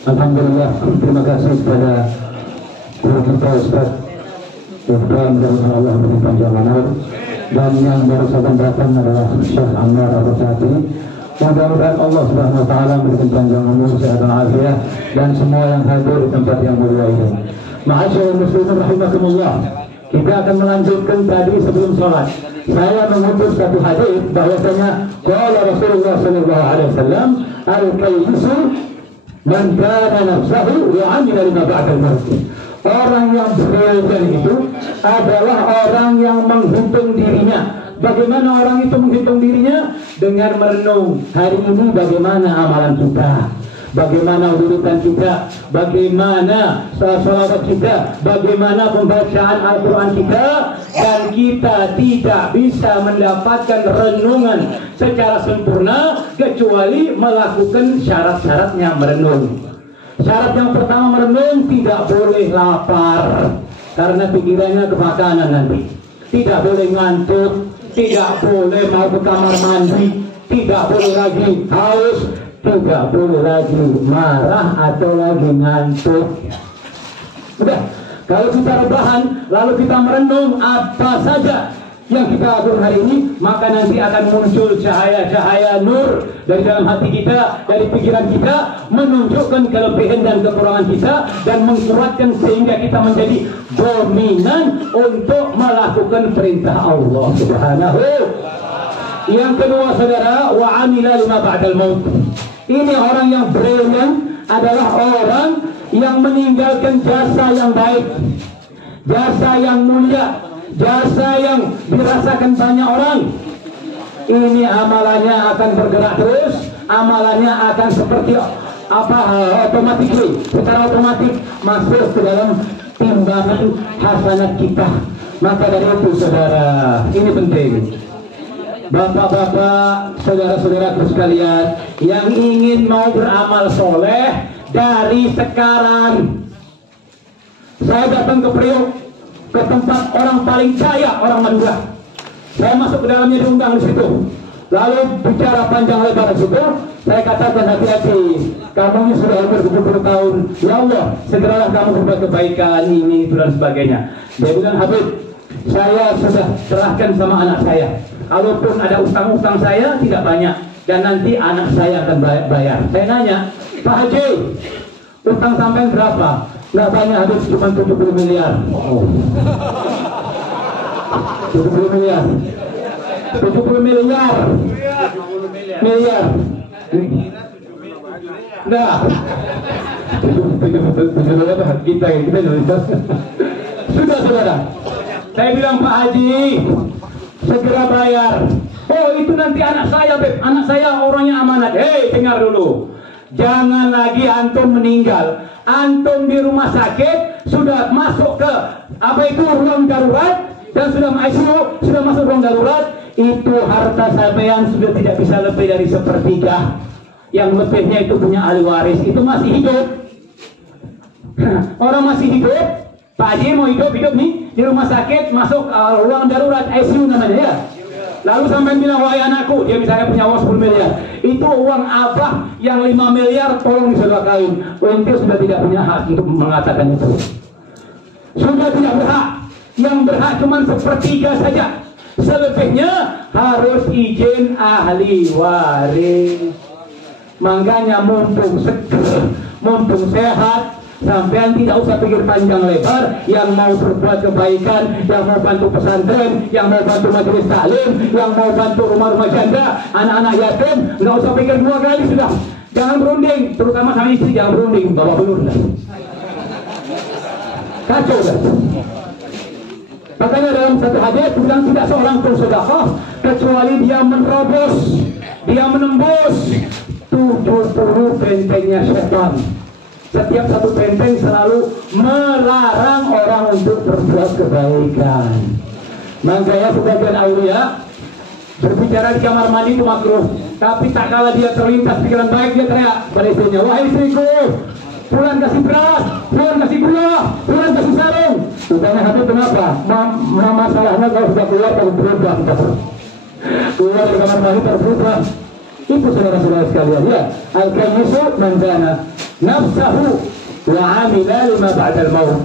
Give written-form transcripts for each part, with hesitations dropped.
Alhamdulillah, terima kasih kepada guru kita Ustaz Irfan, dan Allah beri panjang umur. Dan yang baru saja datang adalah Syekh Ammar Al-Fatih. Mudah-mudahan Allah Subhanahu wa taala memberikan panjang umur, sehat dan afiat, dan semua yang hadir di tempat yang mulia ini. Ma'asyiral muslimin rahimakumullah. Kita akan melanjutkan tadi sebelum sholat. Saya mengutip satu hadis bahwasanya qala Rasulullah sallallahu alaihi wasallam, al-kayyisu man kana nafsahu wa 'amila lima ba'da al-maut. Orang yang brillian itu adalah orang yang menghitung dirinya. Bagaimana orang itu menghitung dirinya? Dengan merenung, hari ini bagaimana amalan kita, bagaimana urutan kita, bagaimana salawat kita, bagaimana pembacaan Al-Quran kita. Dan kita tidak bisa mendapatkan renungan secara sempurna kecuali melakukan syarat-syaratnya merenung. Syarat yang pertama merenung, tidak boleh lapar karena pikirannya ke makanan nanti. Tidak boleh ngantuk, tidak boleh mau ke kamar mandi, tidak boleh lagi haus, tidak boleh lagi marah atau lagi ngantuk. Udah, kalau kita rebahan lalu kita merenung apa saja yang kita lakukan hari ini, maka nanti akan muncul cahaya-cahaya nur dari dalam hati kita, dari pikiran kita, menunjukkan kelebihan dan kekurangan kita, dan menguatkan sehingga kita menjadi dominan untuk melakukan perintah Allah Subhanahu. Yang kedua saudara, wa amila lima ba'dal maut. Ini orang yang brilliant adalah orang yang meninggalkan jasa yang baik, jasa yang mulia, jasa yang dirasakan banyak orang. Ini amalannya akan bergerak terus, amalannya akan seperti otomatis, secara otomatis masuk ke dalam timbangan hasanat kita. Maka dari itu saudara, ini penting. Bapak-bapak, saudara-saudara sekalian yang ingin mau beramal soleh dari sekarang, saya datang ke Priok, ke tempat orang paling kaya orang Madura. Saya masuk ke dalamnya, diundang di situ. Lalu bicara panjang lebar di situ, saya katakan hati-hati, kamu ini sudah umur 70 tahun. Ya Allah, segeralah kamu berbuat kebaikan ini itu dan sebagainya. Dia bilang, Habib, saya sudah serahkan sama anak saya. Kalaupun ada utang-utang saya tidak banyak, dan nanti anak saya akan bayar. Saya nanya, Pak Haji, utang sampai berapa? Nggak banyak, habis cuma 70 miliar. 70 miliar. 70 miliar. Miliar. Nah, kita Indonesia. Sudah saudara. Saya bilang Pak Haji, segera bayar. Oh itu nanti anak saya, Beb. Anak saya orangnya amanat. Hei, dengar dulu. Jangan lagi antum meninggal, antum di rumah sakit sudah masuk ke ruang darurat, dan sudah ICU, sudah masuk ruang darurat, itu harta sampean sudah tidak bisa lebih dari sepertiga. Yang lebihnya itu punya ahli waris, itu masih hidup. Orang masih hidup, Pak Haji mau hidup nih di rumah sakit, masuk ruang darurat ICU namanya ya. Lalu sampai bilang, wahai anakku, dia misalnya punya uang 10 miliar, itu uang abah yang 5 miliar tolong disedekahkan. Ente sudah tidak punya hak untuk mengatakan itu. Sudah tidak berhak. Yang berhak cuma sepertiga saja. Selebihnya harus izin ahli waris. Makanya mumpung seger, mumpung sehat, sampean tidak usah pikir panjang lebar. Yang mau berbuat kebaikan, yang mau bantu pesantren, yang mau bantu majelis taklim, yang mau bantu rumah-rumah janda, anak-anak yatim, nggak usah pikir 2 kali sudah. Jangan berunding, terutama sama istri jangan berunding, bawa belur dah. Kacau dah. Makanya dalam satu hadis bilang tidak seorang pun sedekah kecuali dia menerobos, dia menembus 70 bentengnya setan. Setiap satu benteng selalu melarang orang untuk berbuat kebaikan. Makanya sebagian aulia berbicara di kamar mandi itu makruh, tapi tak kala dia terlintas pikiran baik, dia teriak pada istrinya, wahai istriku, bulan kasih beras, bulan kasih gula, bulan kasih sarung. Tanya hati kenapa? Masalahnya kalau sudah keluar kalau berubah. Keluar dari kamar mandi terbuka. Itu saudara-saudara sekalian ya. Al-kayyisu man dana nafsahu wa amila lima ba'dal maut.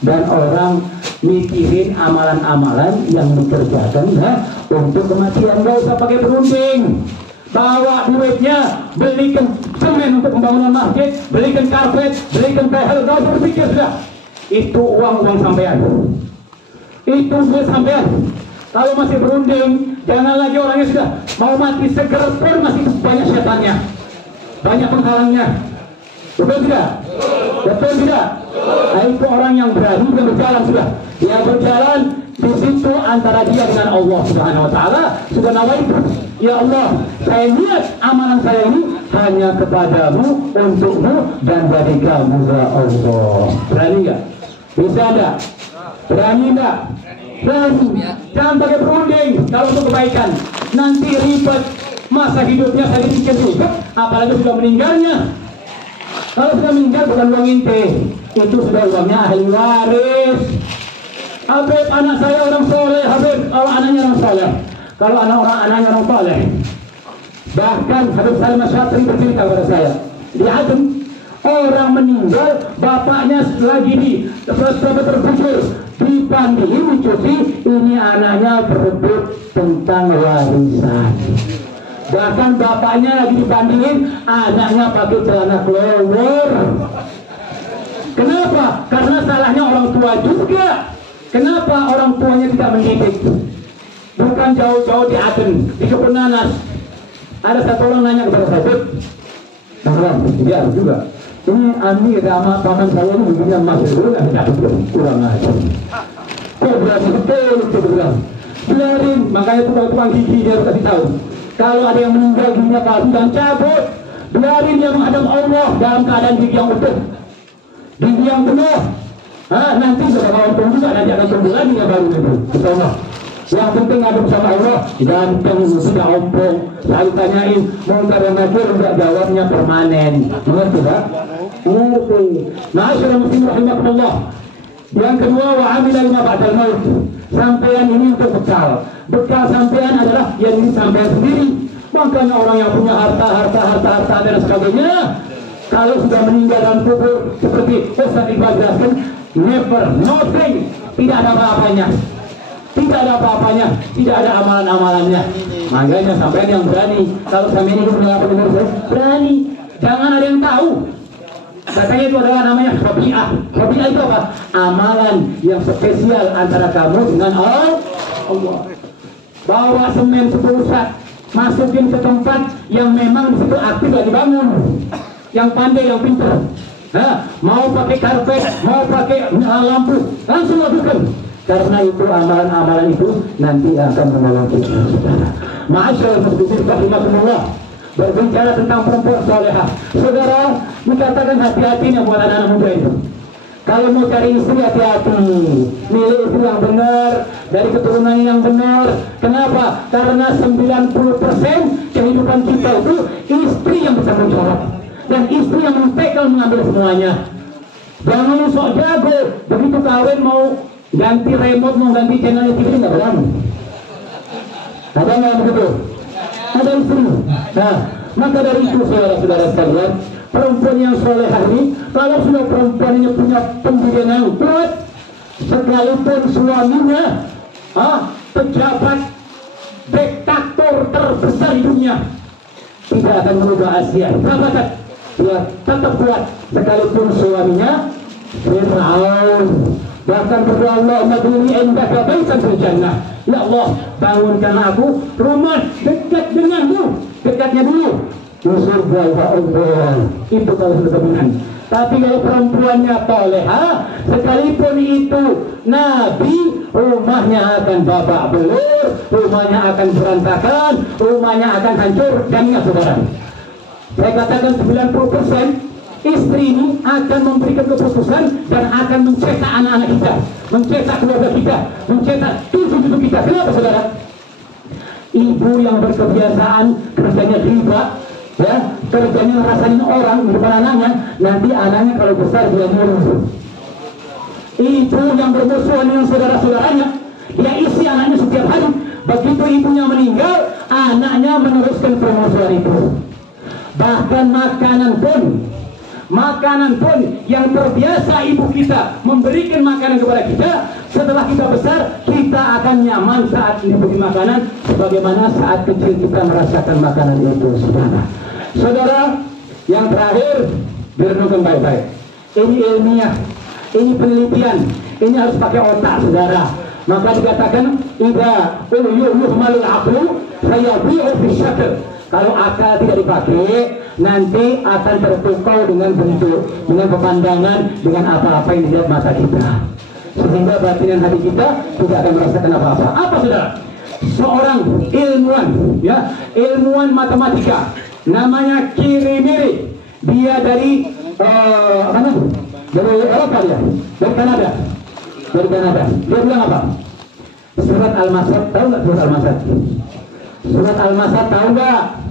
Dan orang mikirin amalan-amalan yang dikerjakan ya, untuk kematian. Gak usah pakai berunding. Bawa duitnya, belikan semen untuk pembangunan masjid, belikan karpet, belikan behel. Gak usah berpikir sudah. Itu uang sampean. Itu duit sampean. Kalau masih berunding, jangan lagi orangnya sudah mau mati seger pun masih banyak setannya, banyak penghalangnya. Betul tidak? Betul tidak? Nah, itu orang yang berani yang berjalan sudah. Yang berjalan di situ antara dia dengan Allah Subhanahu Wa Taala. Sudah nawaitu, ya Allah, saya niat amalan saya ini hanya kepadamu, untukmu dan dari kamu ya Allah. Berani nggak? Bisa enggak? Berani enggak? Berani. Jangan pakai berunding kalau untuk kebaikan. Nanti ribet masa hidupnya saya pikir ribet, apalagi sudah meninggalnya. Kalau sudah meninggal bukan uang inte, itu sudah uangnya ahli waris. Habib anak saya orang soleh, Habib kalau anaknya orang soleh, kalau anaknya orang soleh. Bahkan Habib Salim Syatri bercerita kepada saya di Adem, orang meninggal bapaknya lagi di terbujur dibandingin dicuci, ini anaknya berebut tentang warisan. Bahkan bapaknya lagi dibandingin, anaknya pakai celana keluar. Kenapa? Karena salahnya orang tua juga. Kenapa orang tuanya tidak mendidik? Bukan jauh-jauh di Aden, di Kebun Nanas. Ada satu orang nanya kepada saya, "Nah, biar juga. Ini Ami sama paman saya ini begini masih dulu nggak bisa kurang aja." Kok berarti betul itu bilang. Biarin, makanya tukang gigi dia harus kasih tahu. Kalau ada yang meninggal giginya palsu dan cabut, biarin dia menghadap Allah dalam keadaan gigi yang utuh, gigi yang penuh. Nanti sudah untung juga, nanti akan tumbuh lagi yang baru itu. Betul. Yang penting ngadep sama Allah, ganteng sudah ompong. Selalu tanyain, mau karena nakir enggak, jawabnya permanen. Mengerti tak? Mengerti. Ma'asyarul muslimin rahimakumullah. Yang kedua, wa amila lima ba'dal maut. Sampean ini untuk bekal. Bekal sampean adalah yang ini sampean sendiri. Makanya orang yang punya harta dan sebagainya, kalau sudah meninggal dalam kubur seperti Ustaz Iqbal jelaskan, never, nothing, tidak ada apa-apanya. Tidak ada apa-apanya, tidak ada amalan-amalannya. Makanya sampean yang berani. Kalau sampean ini mendengar saya, berani. Jangan ada yang tahu. Katanya itu adalah namanya khobi'ah. Khobi'ah itu apa? Amalan yang spesial antara kamu dengan Allah. Bawa semen 10 sak, masukin ke tempat yang memang disitu aktif lagi bangun. Yang pandai, yang pintar. Mau pakai karpet, mau pakai lampu, langsung lakukan. Karena itu amalan-amalan itu nanti akan menolong kita, saudara. Ma'asyarul muslimin rahimakumullah. Berbicara tentang perempuan salehah, saudara, dikatakan hati-hatinya buat anak-anak muda itu. Kalau mau cari istri, hati-hati. Milih istri yang benar, dari keturunan yang benar. Kenapa? Karena 90% kehidupan kita itu istri yang bertanggung jawab dan istri yang mentekel mengambil semuanya. Jangan sok jago, begitu kawin mau ganti remote, mau ganti channel TV, nggak berani. Ada nggak begitu? Ada istri. Nah, maka dari itu saudara-saudara sekalian, perempuan yang solehah ini, kalau sudah perempuan ini punya pendirian yang kuat, sekalipun suaminya pejabat diktator terbesar di dunia, tidak akan merubah Asia. Sahabat, dia tetap kuat sekalipun suaminya Fir'aun. Bahkan berdoa, Allahumma bini indaka baitan fil jannah. Ya Allah, bangunkan aku rumah dekat denganmu, dekatnya dulu di surga ya Allah. Itu kalau sudah kebenaran. Tapi kalau perempuannya toleha, sekalipun itu Nabi, rumahnya akan babak belur, rumahnya akan berantakan, rumahnya akan hancur. Dan ingat saudara, saya katakan 90% istri ini akan memberikan keputusan dan akan mencetak anak-anak kita, mencetak keluarga kita, mencetak cucu-cucu kita. Kenapa saudara? Ibu yang berkebiasaan kerjanya riba, ya, kerjanya ngerasain orang di depan anaknya, nanti anaknya kalau besar dia musuh. Ibu yang bermusuhan dengan saudara-saudaranya, dia isi anaknya setiap hari, begitu ibunya meninggal, anaknya meneruskan permusuhan itu. Bahkan makanan pun yang terbiasa ibu kita memberikan makanan kepada kita, setelah kita besar kita akan nyaman saat diberi makanan sebagaimana saat kecil kita merasakan makanan itu. Saudara, yang terakhir, direnungkan baik-baik. Ini ilmiah, ini penelitian, ini harus pakai otak, saudara. Maka dikatakan idza yuhmalul aqlu fayabi'u fi syakl. Kalau akal tidak dipakai, nanti akan terpukau dengan bentuk, dengan pemandangan, dengan apa-apa yang dilihat mata kita, sehingga batin dan hati kita tidak akan merasakan apa-apa. Apa saudara? Seorang ilmuwan, ya, ilmuwan matematika, namanya Kirimiri. Dia dari mana? Dari Eropa dia, dari Kanada. Dari Kanada. Dia bilang apa? Surat Al-Masad, tahu nggak surat Al-Masad? Surat Al-Masad tahu nggak?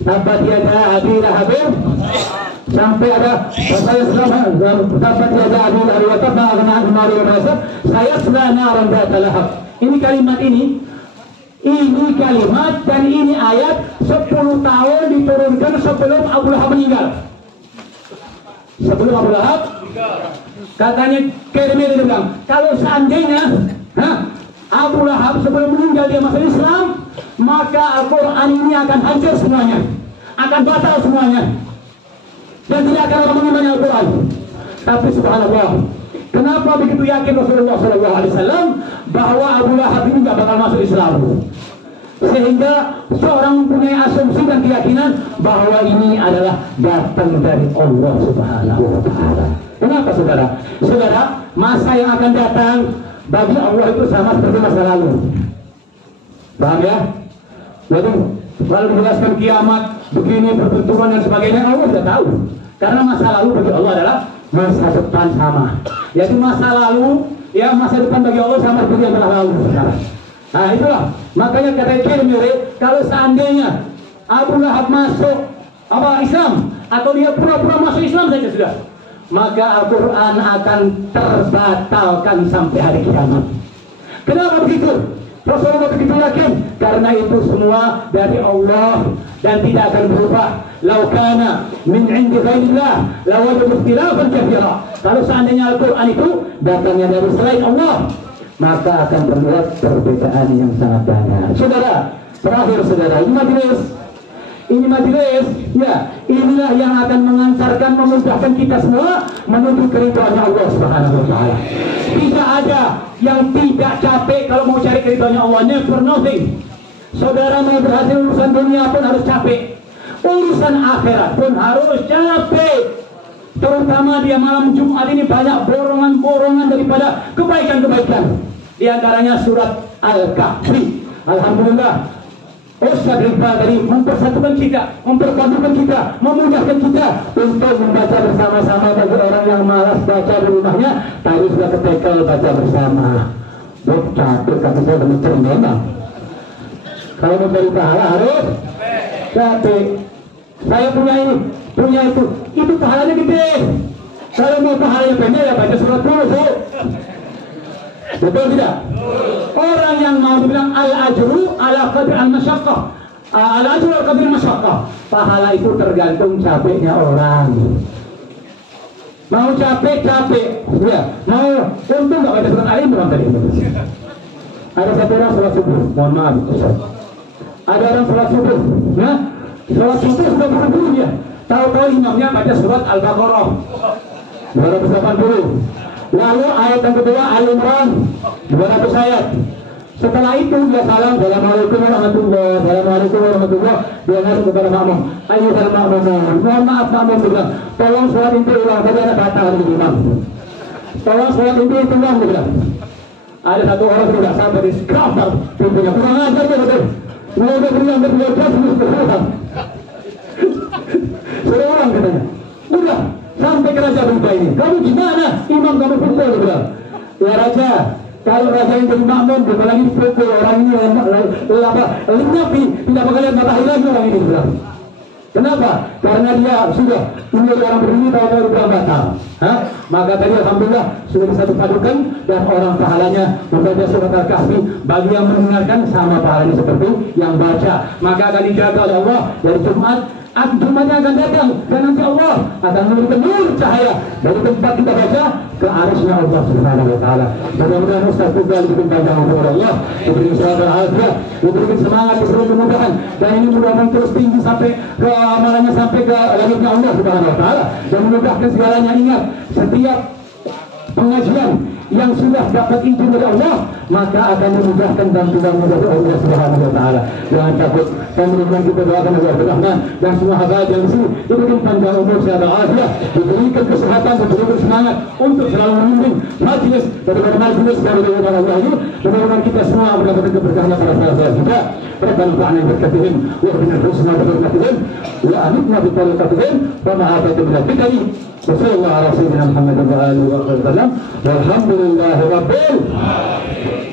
Tabat yada abi lahabin, sampai ada saya selama tabat yada abi lahabin wa tabba aghna anhu maluhu wa kasab sayasla naran dzata lahab. Ini kalimat dan ini ayat 10 tahun diturunkan sebelum Abu Lahab meninggal. Sebelum Abu Lahab, katanya Kermel bilang, kalau seandainya Abu Lahab sebelum meninggal dia masuk Islam, maka Al-Quran ini akan hancur semuanya, akan batal semuanya, dan tidak akan orang mengimani Al-Quran. Tapi subhanallah, kenapa begitu yakin Rasulullah SAW bahwa Abu Lahab ini tidak bakal masuk Islam, sehingga seorang mempunyai asumsi dan keyakinan bahwa ini adalah datang dari Allah Subhanahu wa Ta'ala. Kenapa saudara? Saudara, masa yang akan datang bagi Allah itu sama seperti masa lalu. Paham ya? Jadi kalau menjelaskan kiamat begini berbenturan dan sebagainya, Allah tidak tahu. Karena masa lalu bagi Allah adalah masa depan sama. Jadi masa lalu, ya masa depan bagi Allah sama seperti yang telah lalu. Nah itulah, makanya kata Kirmiri, kalau seandainya Abu Lahab masuk Islam, atau dia pura-pura masuk Islam saja sudah, maka Al-Quran akan terbatalkan sampai hari kiamat. Kenapa begitu? Rasulullah begitu yakin, karena itu semua dari Allah dan tidak akan berubah. Lau kana min 'indi ghairillah lawajadu ikhtilafan katsira. Kalau seandainya Al-Quran itu datangnya dari selain Allah, maka akan terlihat perbedaan yang sangat banyak. Saudara, terakhir saudara, ini majelis, ya, inilah yang akan mengantarkan, memudahkan kita semua menuju keridhaannya Allah Subhanahu wa Ta'ala. Tidak ada yang tidak capek kalau mau cari keridhaannya Allah. Never nothing. Saudara mau berhasil urusan dunia pun harus capek, urusan akhirat pun harus capek. Terutama dia malam Jumat ini banyak borongan-borongan daripada kebaikan-kebaikan. Di antaranya surat Al-Kahfi. Alhamdulillah, Ustaz Ridha tadi mempersatukan kita, memperpadukan kita, memudahkan kita untuk membaca bersama-sama. Bagi orang yang malas baca di rumahnya, tadi sudah ketekel baca bersama. Capek, tapi saya benar memang. Kalau mau cari pahala harus capek. Saya punya ini, punya itu pahalanya gede. Kalau mau pahalanya pendek ya baca surat dulu, betul tidak? Orang yang mau dibilang al-ajru ala qadri al-masyaqqah, al-ajru ala qadri al-masyaqqah, pahala itu tergantung capeknya orang. Mau capek, ya. Mau untung nggak baca surat Al-Imran tadi? Ada satu orang sholat subuh, mohon maaf, Ustaz. Ada orang sholat subuh, ya, sholat subuh sudah buru-buru dia. Tahu-tahu imamnya baca surat Al-Baqarah 280. Lalu ayat yang kedua Al-Imran 200 ayat. Setelah itu dia salam, Assalamualaikum warahmatullahi wabarakatuh. Dia ngasih kepada makmum, ayyuhal makmumun, mohon maaf makmum bilang, tolong sholat inti ulang, tadi ada batal di imam. Tolong sholat inti ulang, dia bilang. Ada satu orang tidak sabar di skafar pintunya, kurang ajar dia betul. Mau dia berikan berdua sebelum berpulang. Sudah orang katanya, udah sampai ke Raja Buddha ini, kamu gimana? Imam kamu pukul, dia bilang. Ya Raja, kalau Raja yang jadi makmum, dia lagi dipukul orang ini, lenyap, tidak bakal lihat matahari lagi orang ini, dia bilang. Kenapa? Karena dia sudah menjadi orang berilmu tahu-tahu dia batal. Maka tadi alhamdulillah sudah bisa dipadukan dan orang pahalanya membaca surat Al-Kahfi bagi yang mendengarkan sama pahalanya seperti yang baca. Maka akan dijaga oleh Allah dari Jumat. Jumatnya akan datang dan nanti Allah akan memberikan nur cahaya dari tempat kita baca ke arasnya Allah Subhanahu wa taala. Mudah-mudahan Ustaz juga diberikan panjang umur Allah, diberikan sehat afiat, diberikan semangat, diberikan kemudahan, dan ini mudah-mudahan terus tinggi sampai ke amalannya sampai ke langitnya Allah Subhanahu wa taala dan memudahkan segalanya. Ingat, setiap pengajian yang sudah dapat izin dari Allah maka akan memudahkan dan tidak mudah Allah Subhanahu wa taala. Jangan takut. Kemudian kita doakan Allah Rahman dan semua hadirin yang di sini diberikan panjang umur, sehat afiat, diberikan kesehatan, diberikan semangat untuk selalu memimpin majelis daripada majelis dari Allah ini. Mudah-mudahan kita semua mendapatkan keberkahan para sahabat kita. Rabbana fa'alna berkatihim wa bina husna bi hurmatihim wa amitna bi tariqatihim wa ma'afatu min al-bid'ah. Wassallallahu ala sayyidina Muhammad wa alihi wa sallam. Walhamdulillahi rabbil alamin.